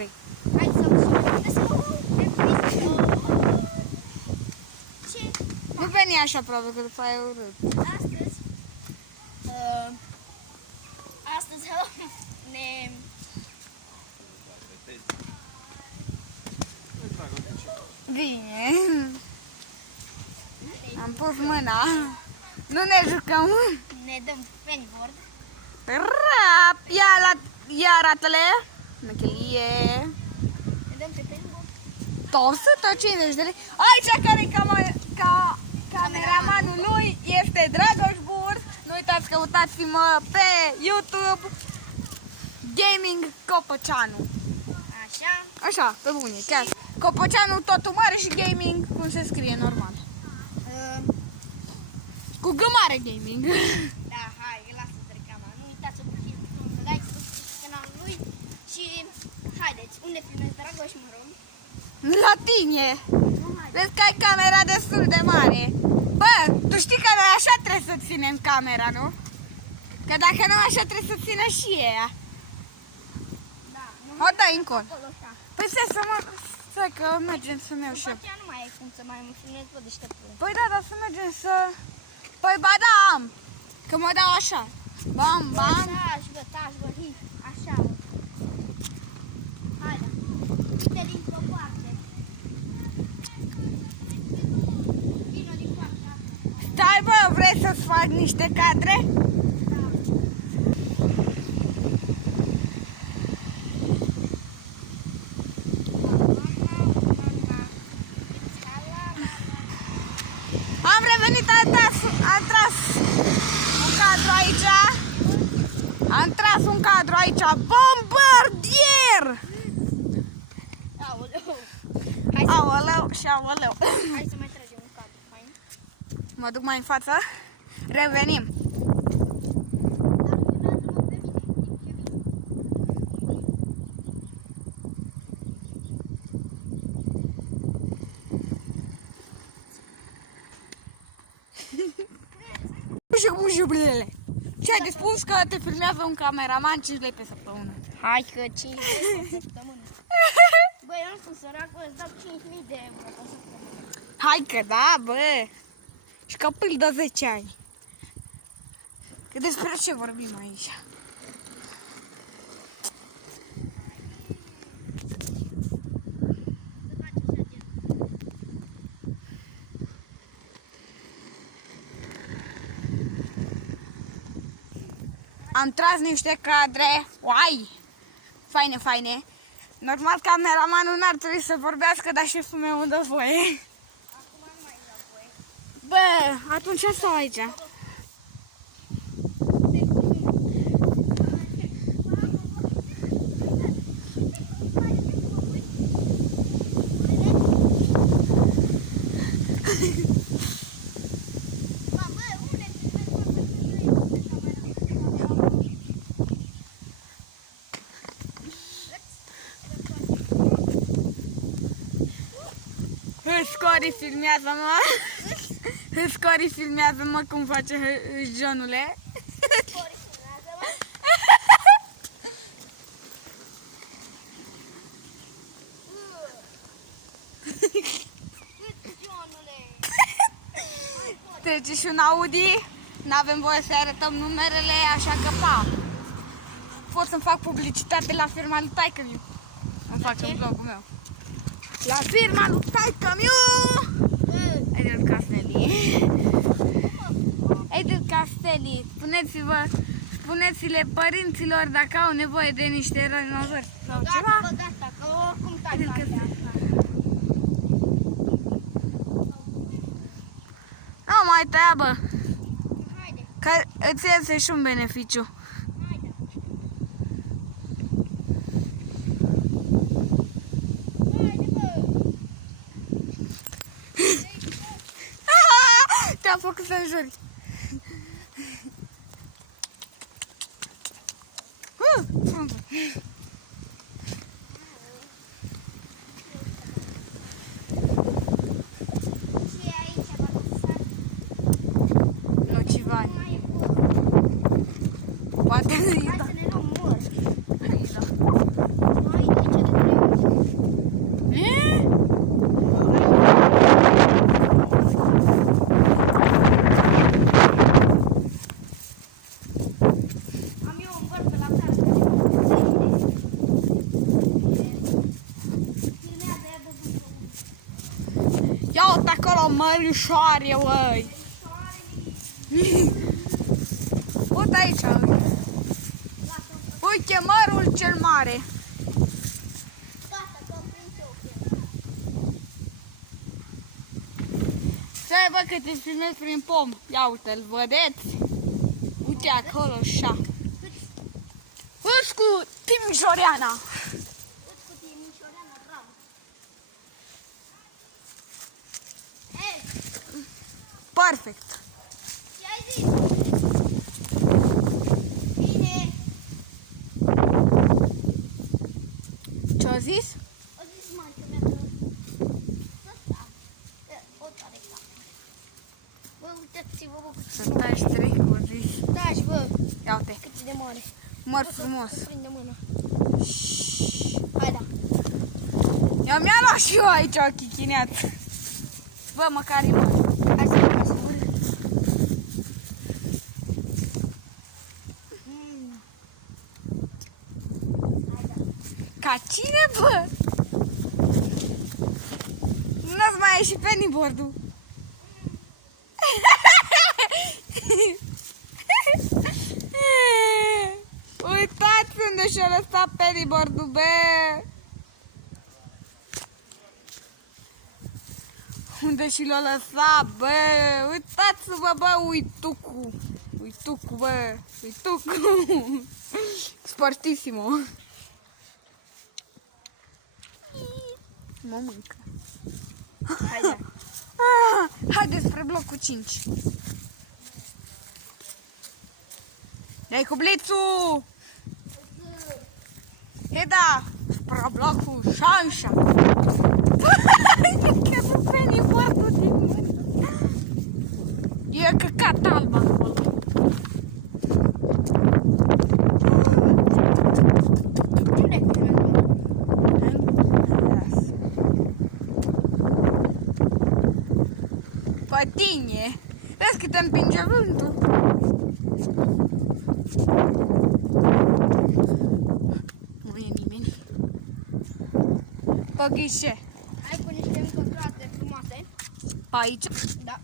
3. Hai să ce? Nu veni așa probabil, că după aia e urât. Astăzi ne... Bine. Am pus mâna. Nu ne jucăm. Ne dăm fanboard. Rap! Ia arată-le. Mechelie. Ne dăm pe fanboard. 150 de lei. Aici care cameramanul lui este Dragoș Burs. Nu uitați, căutați-mă pe YouTube Gaming Copăceanu. Așa. Așa, pe bune, chiar. Copăceanu totul mare și gaming, cum se scrie normal. Cu gămare gaming. Da, hai, lasă-ți reclama. Nu uitați să dați un like, subscribe canalul lui și haideți, unde filmezi Dragoș, mă rog? La tine. Nu, hai. Vezi că ai camera destul de mare. Bă, tu știi că noi așa trebuie să ținem camera, nu? Că dacă nu așa trebuie să țină și ea. Da, nu O dai încolo. acolo, așa. Păi stai că mergem să-mi iau și După eu. aceea nu mai ai cum să mai mă filmezi, vă deșteptule. Păi da, dar să mergem să... Păi ba da, am. Că mă dau așa. Bam, bam. Taci, bă, hi, așa, bă. Haide. Uite dintr-o parte. Vino din partea asta. Stai bă, vrei să-ți fac niște cadre? Am revenit, am tras un cadru aici. Am tras un cadru aici. Bombardier! Aoleu. Aoleu și aoleu. Hai să mai tragem un cadru, fain. Mă duc mai în față. Revenim. Mușublele. Ce ai de spus că te filmează un cameraman 5 lei pe săptămână? Hai că 5 lei pe săptămână. Băi, eu nu sunt sărac, bă, îți dau 5.000 de euro pe săptămână. Hai că da, bă. Și copil de 10 ani. Că despre ce vorbim aici? Am tras niște cadre, uai, faine, faine. Normal cameramanul n-ar trebui să vorbească, dar șeful meu îmi dă voie. Acum nu mai dau voie. Bă, atunci stau aici. Scori filmează-mă. Scori filmează-mă cum face Johnule. Trece și un Audi. N-avem voie să arătăm numerele, așa că pa. Pot să-mi fac publicitate la firma lui taică-miu. Îmi fac în blogul meu. La firma lui taică-miu! Edel Castelli. Edel Castelli. Spuneți-le părinților dacă au nevoie de niște renovări sau ceva. Gata, bă, gata, că oricum tai Edel partea Castelli. asta. Nu mai tăia, bă. Haide, Că îți iese și un beneficiu. haide. Haide, bă. Te-am făcut să înjuri. Și aici, bă, să Nocivani. mai e cu... Poate Hai să ne luăm mor. Hai, da. Hai, de ce de mărișoare, uai! Uite aici! Uite, mărul cel mare! Gata, că am prins eu. Stai, bă, că te filmezi prin pom. Ia uite-l, vedeți? Uite acolo, așa. Îți cu Timișoreana. Uite cu Timișoreana, bravo. Ei, Perfect. ce ai zis? Bine. Ce-a zis? O zis maică mea că ăsta, o tare cameră. Bă, uitați-vă, bă, cât Să tai strecul, zici. taci, bă, Ia uite, cât e de mare. măr frumos. Prinde mâna. Hai, da. Mi-a luat și eu aici o chichineață. Bă, măcar e mare. Hai să mă să mă. Hai, da. Ca cine, bă? Nu-ți mai ieși pennyboard-ul. Uitați unde și-a lăsat pennyboard-ul, bă! Unde și l-a lăsat, bă? Uitați-vă, bă, uitucu! Uitucu, bă! Uitucu! Sportissimo! Mă mâncă. Hai, da. Haideți spre blocul 5. Dai cu blițul! E da, spre blocul 6. Că nu prinde bordul din mână. E căcat alb acolo. Unde e filmul? Pe tine. Vezi că te împinge vântul. Nu e nimeni. Pe ghișe. Hai cu niște încontrate frumoase. Aici. Da.